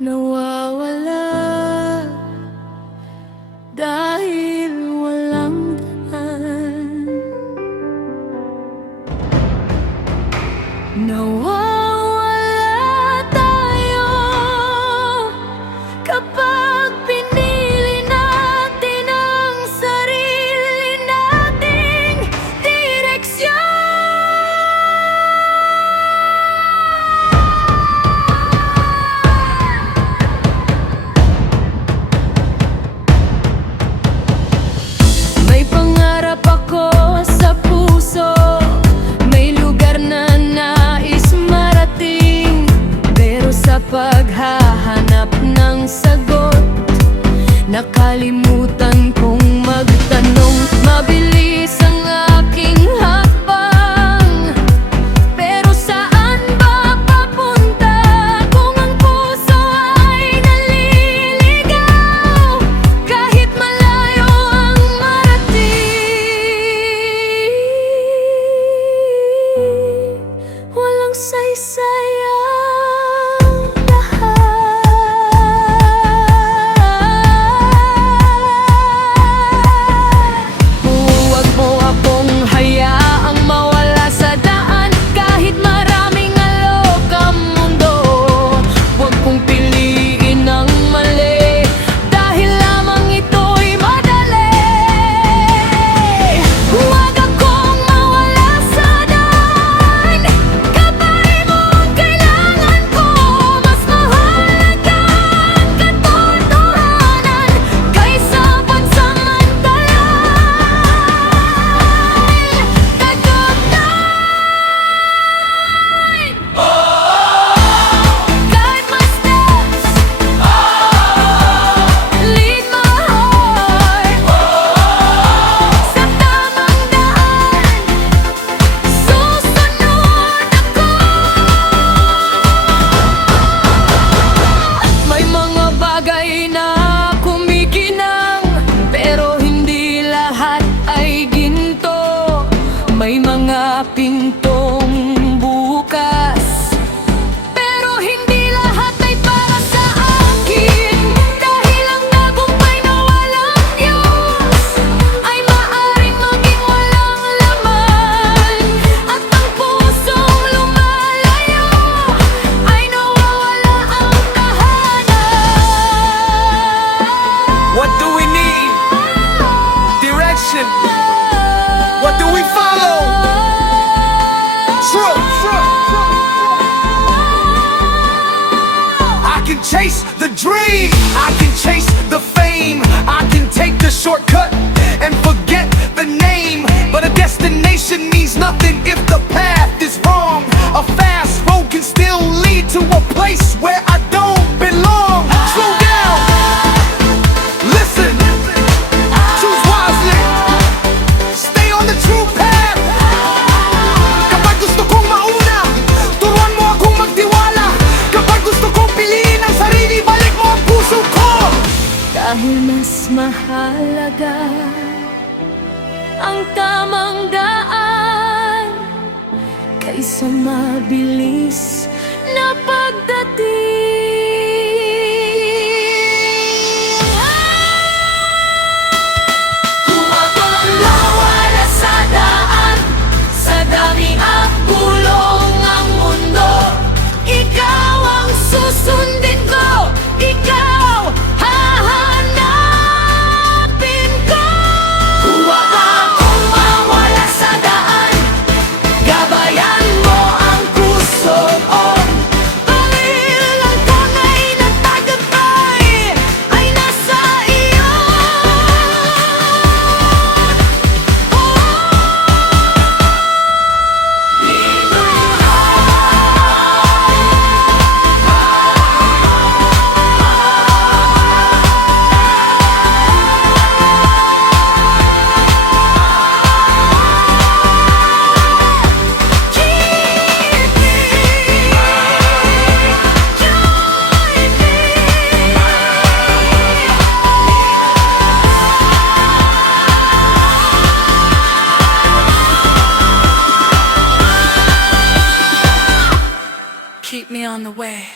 nawawala dahil walang daan. Nawawala tayo kapag pinili natin ang sarili nating direksyon. May pangarap ako sa puso, may lugar na nais marating, pero sa paghahanap ng sagot, nakalimutan kong magtanong. Mabilis ang aking hakbang, pero saan ba papunta kung ang puso ay naliligaw? Kahit malayo ang marating, walang saysay ang lahat. Huwag mo akong hayaang mawala sa daan, kahit maraming alok ang mundo. Huwag kong piliin ang mali, dahil lamang ito'y madali. Huwag akong mawala sa daan, kapay mo ang kailangan ko. Mas mahalaga ang katotohanan kaysa pansamantalan. Guide my steps, lead my heart sa tamang daan, susunod ako. May mga bagay na kumikinang, pero hindi lahat ay ginto. May mga pintong bukas, pero hindi lahat ay para sa akin. Dahil ang tagumpay na walang Diyos ay maaring maging walang laman. At ang pusong lumalayo ay nawawala ang tahanan. What do we need? Direction. What do we follow? Truth. I can chase the dream, I can chase the fame, I can take the shortcut and forget the name. But a destination means nothing if the path is wrong. A fast road can still lead to a place where I don't belong. Slow down, listen, choose wisely, stay on the true path. Kapag gusto kong mauna, turuan mo akong magtiwala. Kapag gusto kong piliin ang sarili, balik mo ang puso ko. Dahil mas mahalaga ang tamang daan kaysa mabilis na pagdating. Huwag mong mawala sa daan, sa dami at gulong ang mundo. Ikaw ang susundin ko, ikaw hahanapin ko. Huwag akong mawala sa daan, gabayan mo ang puso ko. Dahil ang tunay na tagumpay ay nasa iyo. Keep me on the way.